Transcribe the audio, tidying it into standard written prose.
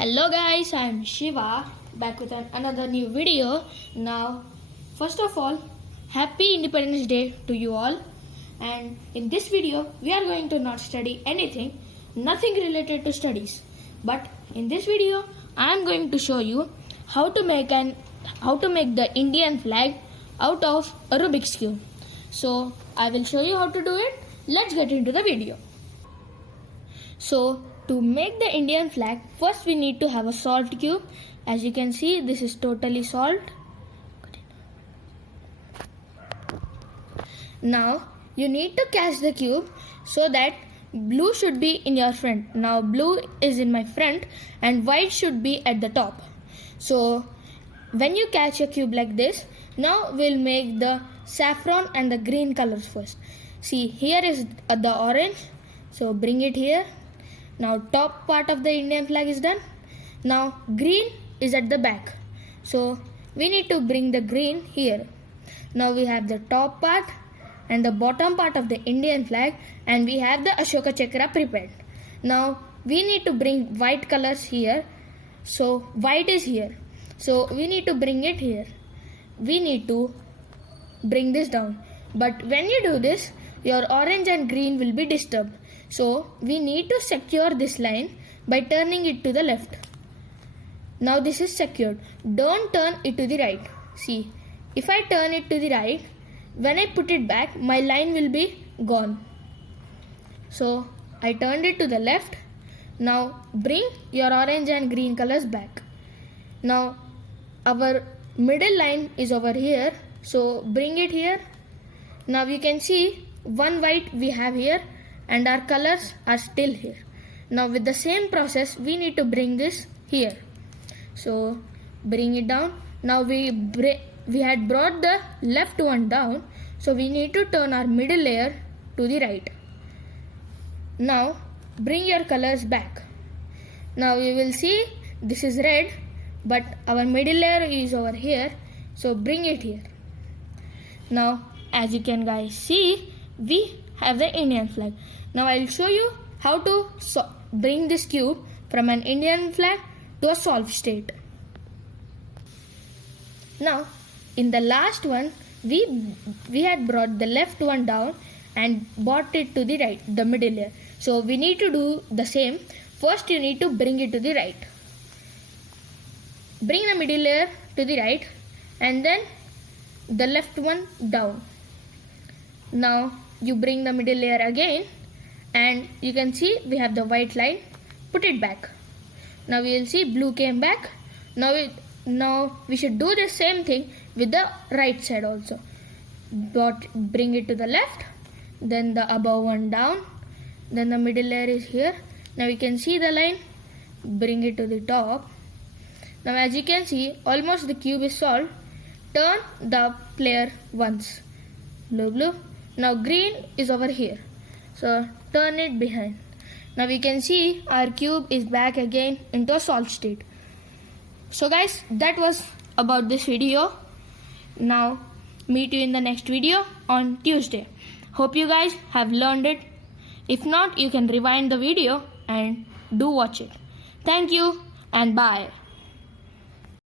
Hello guys, I am Shiva back with another new video. Now, first of all, happy Independence Day to you all. And in this video, we are going to not study anything, nothing related to studies. But in this video, I am going to show you how to make the Indian flag out of a Rubik's Cube. So, I will show you how to do it. Let's get into the video. So, to make the Indian flag, first we need to have a solved cube. As you can see, this is totally solved. Now, you need to catch the cube so that blue should be in your front. Now, blue is in my front and white should be at the top. So, when you catch a cube like this, now we'll make the saffron and the green colors first. See, here is the orange. So, bring it here. Now top part of the Indian flag is done. Now green is at the back. So we need to bring the green here. Now we have the top part and the bottom part of the Indian flag, and we have the Ashoka Chakra prepared. Now we need to bring white colors here. So white is here. So we need to bring it here. We need to bring this down. But when you do this, your orange and green will be disturbed. So we need to secure this line by turning it to the left. Now this is secured. Don't turn it to the right. See, if I turn it to the right, when I put it back, my line will be gone. So I turned it to the left. Now bring your orange and green colors back. Now our middle line is over here. So bring it here. Now you can see one white we have here, and our colors are still here. Now with the same process, we need to bring this here. So bring it down. Now we had brought the left one down, so we need to turn our middle layer to the right. Now bring your colors back. Now you will see this is red, but our middle layer is over here, so bring it here. Now as you can guys see, we have the Indian flag. Now I'll show you how to bring this cube from an Indian flag to a solved state. Now in the last one, we had brought the left one down and brought it to the right, the middle layer. So we need to do the same. First you need to bring it to the right. Bring the middle layer to the right and then the left one down. Now you bring the middle layer again, and you can see we have the white line. Put it back. Now we will see blue came back. Now we should do the same thing with the right side also. Bring it to the left, then the above one down, then the middle layer is here. Now you can see the line. Bring it to the top. Now as you can see, almost the cube is solved. Turn the player once. Blue. Now green is over here. So turn it behind. Now we can see our cube is back again into a solved state. So guys, that was about this video. Now meet you in the next video on Tuesday. Hope you guys have learned it. If not, you can rewind the video and do watch it. Thank you and bye.